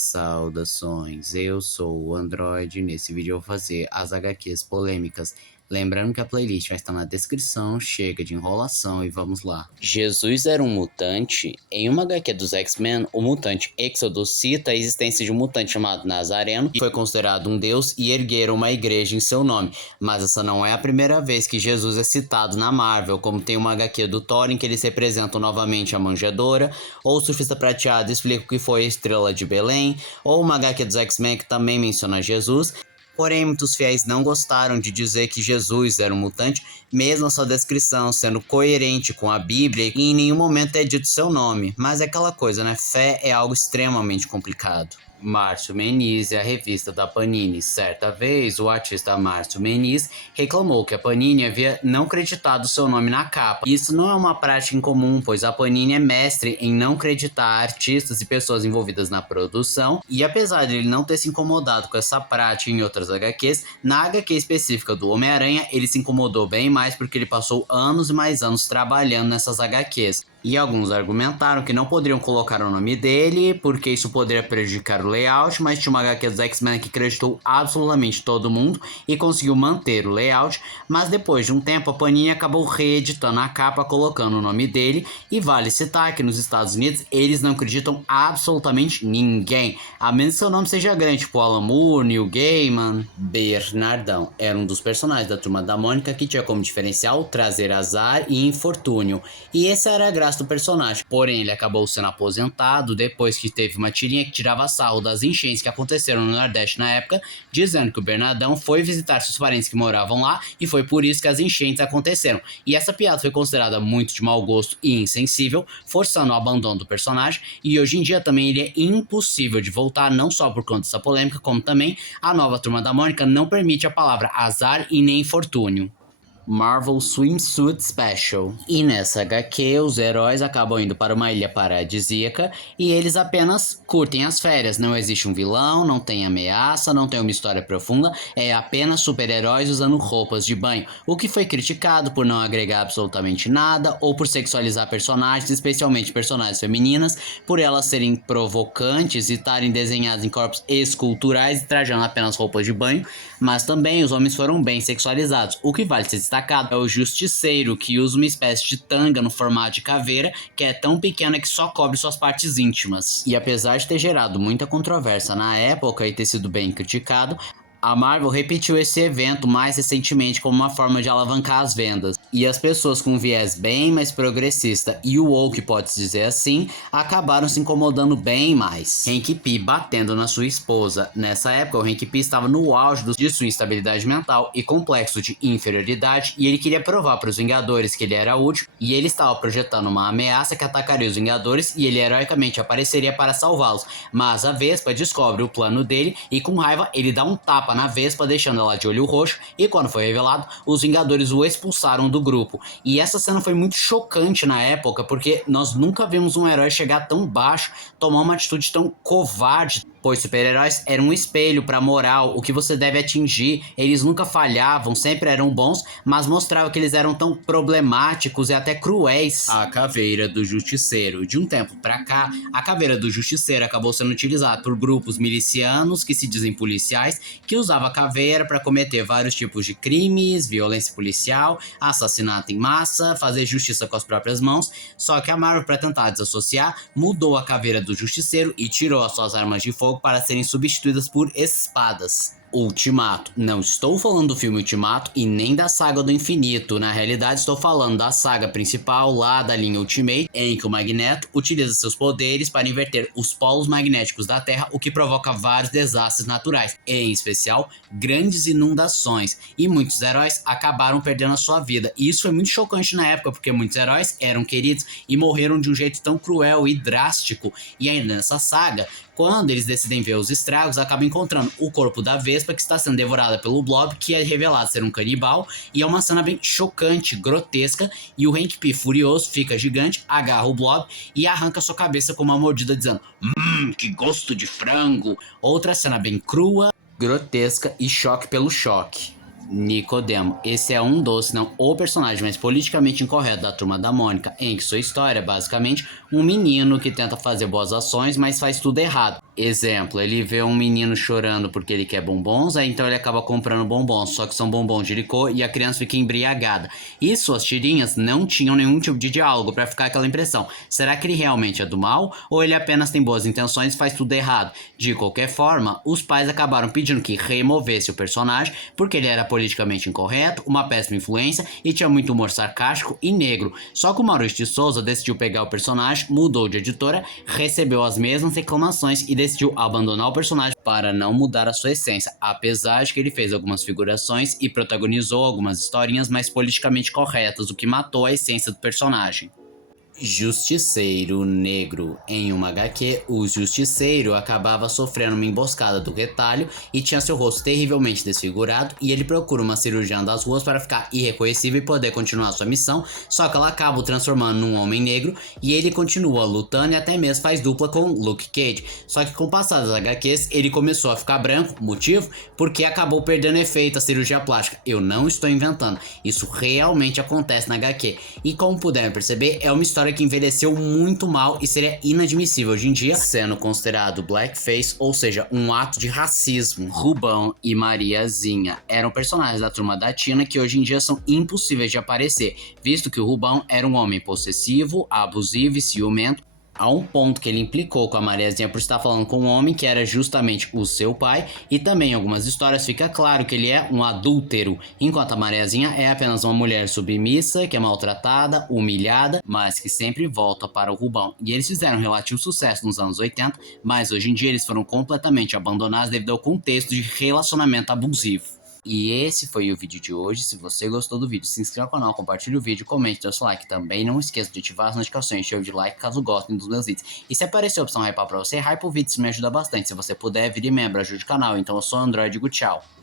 Saudações, eu sou o Android e nesse vídeo eu vou fazer as HQs polêmicas. Lembrando que a playlist vai estar na descrição, chega de enrolação e vamos lá. Jesus era um mutante? Em uma HQ dos X-Men, o mutante Exodus cita a existência de um mutante chamado Nazareno, que foi considerado um deus e ergueram uma igreja em seu nome. Mas essa não é a primeira vez que Jesus é citado na Marvel, como tem uma HQ do Thor em que eles representam novamente a manjedoura, ou o surfista prateado explica o que foi a estrela de Belém, ou uma HQ dos X-Men que também menciona Jesus. Porém, muitos fiéis não gostaram de dizer que Jesus era um mutante, mesmo a sua descrição sendo coerente com a Bíblia e em nenhum momento é dito seu nome. Mas é aquela coisa, né? Fé é algo extremamente complicado. Márcio Meniz é a revista da Panini. Certa vez, o artista Márcio Meniz reclamou que a Panini havia não creditado seu nome na capa. Isso não é uma prática incomum, pois a Panini é mestre em não creditar artistas e pessoas envolvidas na produção, e apesar de ele não ter se incomodado com essa prática em outras HQs, na HQ específica do Homem-Aranha ele se incomodou bem mais porque ele passou anos e mais anos trabalhando nessas HQs. E alguns argumentaram que não poderiam colocar o nome dele, porque isso poderia prejudicar o layout, mas tinha uma HQ dos X-Men que creditou absolutamente todo mundo e conseguiu manter o layout, mas depois de um tempo a Panini acabou reeditando a capa colocando o nome dele, e vale citar que nos Estados Unidos eles não acreditam absolutamente ninguém, a menos que seu nome seja grande, tipo Alan Moore, Neil Gaiman. Bernardão era um dos personagens da Turma da Mônica que tinha como diferencial trazer azar e infortúnio, e essa era a graça do personagem. Porém, ele acabou sendo aposentado depois que teve uma tirinha que tirava sarro das enchentes que aconteceram no Nordeste na época, dizendo que o Bernardão foi visitar seus parentes que moravam lá e foi por isso que as enchentes aconteceram. E essa piada foi considerada muito de mau gosto e insensível, forçando o abandono do personagem, e hoje em dia também ele é impossível de voltar, não só por conta dessa polêmica, como também a nova Turma da Mônica não permite a palavra azar e nem infortúnio. Marvel Swimsuit Special. E nessa HQ, os heróis acabam indo para uma ilha paradisíaca e eles apenas curtem as férias. Não existe um vilão, não tem ameaça, não tem uma história profunda, é apenas super-heróis usando roupas de banho, o que foi criticado por não agregar absolutamente nada ou por sexualizar personagens, especialmente personagens femininas, por elas serem provocantes e estarem desenhadas em corpos esculturais e trajando apenas roupas de banho, mas também os homens foram bem sexualizados. O que vale ser destacado é o Justiceiro, que usa uma espécie de tanga no formato de caveira, que é tão pequena que só cobre suas partes íntimas. E apesar de ter gerado muita controvérsia na época e ter sido bem criticado, a Marvel repetiu esse evento mais recentemente como uma forma de alavancar as vendas. E as pessoas com um viés bem mais progressista e o woke, pode-se dizer assim, acabaram se incomodando bem mais. Hank Pym batendo na sua esposa. Nessa época, o Hank Pym estava no auge de sua instabilidade mental e complexo de inferioridade, e ele queria provar para os Vingadores que ele era útil, e ele estava projetando uma ameaça que atacaria os Vingadores e ele heroicamente apareceria para salvá-los. Mas a Vespa descobre o plano dele e com raiva ele dá um tapa na Vespa, deixando ela de olho roxo, e quando foi revelado, os Vingadores o expulsaram do grupo. E essa cena foi muito chocante na época, porque nós nunca vimos um herói chegar tão baixo, tomar uma atitude tão covarde, pois super-heróis eram um espelho para a moral, o que você deve atingir. Eles nunca falhavam, sempre eram bons, mas mostravam que eles eram tão problemáticos e até cruéis. A caveira do Justiceiro. De um tempo pra cá, a caveira do Justiceiro acabou sendo utilizada por grupos milicianos que se dizem policiais, que usavam a caveira para cometer vários tipos de crimes, violência policial, assassinato em massa, fazer justiça com as próprias mãos. Só que a Marvel, para tentar desassociar, mudou a caveira do Justiceiro e tirou as suas armas de fogo para serem substituídas por espadas. Ultimato. Não estou falando do filme Ultimato e nem da saga do infinito. Na realidade, estou falando da saga principal lá da linha Ultimate, em que o Magneto utiliza seus poderes para inverter os polos magnéticos da Terra, o que provoca vários desastres naturais, em especial grandes inundações, e muitos heróis acabaram perdendo a sua vida. E isso foi muito chocante na época, porque muitos heróis eram queridos e morreram de um jeito tão cruel e drástico. E ainda nessa saga, quando eles decidem ver os estragos, acabam encontrando o corpo da Vespa, que está sendo devorada pelo Blob, que é revelado ser um canibal, e é uma cena bem chocante, grotesca, e o Hank Pym, furioso, fica gigante, agarra o Blob e arranca sua cabeça com uma mordida dizendo que gosto de frango. Outra cena bem crua, grotesca e choque pelo choque. Nicodemo. Esse é um dos, se não o personagem mais politicamente incorreto da Turma da Mônica, em que sua história é basicamente um menino que tenta fazer boas ações, mas faz tudo errado. Exemplo, ele vê um menino chorando porque ele quer bombons, aí então ele acaba comprando bombons, só que são bombons de licor e a criança fica embriagada. E suas tirinhas não tinham nenhum tipo de diálogo pra ficar aquela impressão. Será que ele realmente é do mal ou ele apenas tem boas intenções e faz tudo errado? De qualquer forma, os pais acabaram pedindo que removesse o personagem porque ele era politicamente incorreto, uma péssima influência e tinha muito humor sarcástico e negro. Só que o Maurício de Souza decidiu pegar o personagem, mudou de editora, recebeu as mesmas reclamações e decidiu abandonar o personagem para não mudar a sua essência, apesar de que ele fez algumas figurações e protagonizou algumas historinhas mais politicamente corretas, o que matou a essência do personagem. Justiceiro Negro. Em uma HQ, o Justiceiro acabava sofrendo uma emboscada do Retalho e tinha seu rosto terrivelmente desfigurado, e ele procura uma cirurgiã das ruas para ficar irreconhecível e poder continuar sua missão, só que ela acaba o transformando num homem negro e ele continua lutando e até mesmo faz dupla com Luke Cage. Só que com o passar das HQs, ele começou a ficar branco, motivo? Porque acabou perdendo efeito a cirurgia plástica. Eu não estou inventando, isso realmente acontece na HQ. E como puderam perceber, é uma história que envelheceu muito mal e seria inadmissível hoje em dia, sendo considerado blackface, ou seja, um ato de racismo. Rubão e Mariazinha eram personagens da Turma da Tina que hoje em dia são impossíveis de aparecer, visto que o Rubão era um homem possessivo, abusivo e ciumento, a um ponto que ele implicou com a Mariazinha por estar falando com um homem que era justamente o seu pai, e também em algumas histórias fica claro que ele é um adúltero, enquanto a Mariazinha é apenas uma mulher submissa, que é maltratada, humilhada, mas que sempre volta para o Rubão. E eles fizeram um relativo sucesso nos anos 80, mas hoje em dia eles foram completamente abandonados devido ao contexto de relacionamento abusivo. E esse foi o vídeo de hoje. Se você gostou do vídeo, se inscreva no canal, compartilhe o vídeo, comente, dê seu like. Também não esqueça de ativar as notificações, show de like caso gostem dos meus vídeos. E se aparecer a opção hypar pra você, hype o vídeo, isso me ajuda bastante. Se você puder, vire membro, ajude o canal. Então eu sou o Android, digo tchau.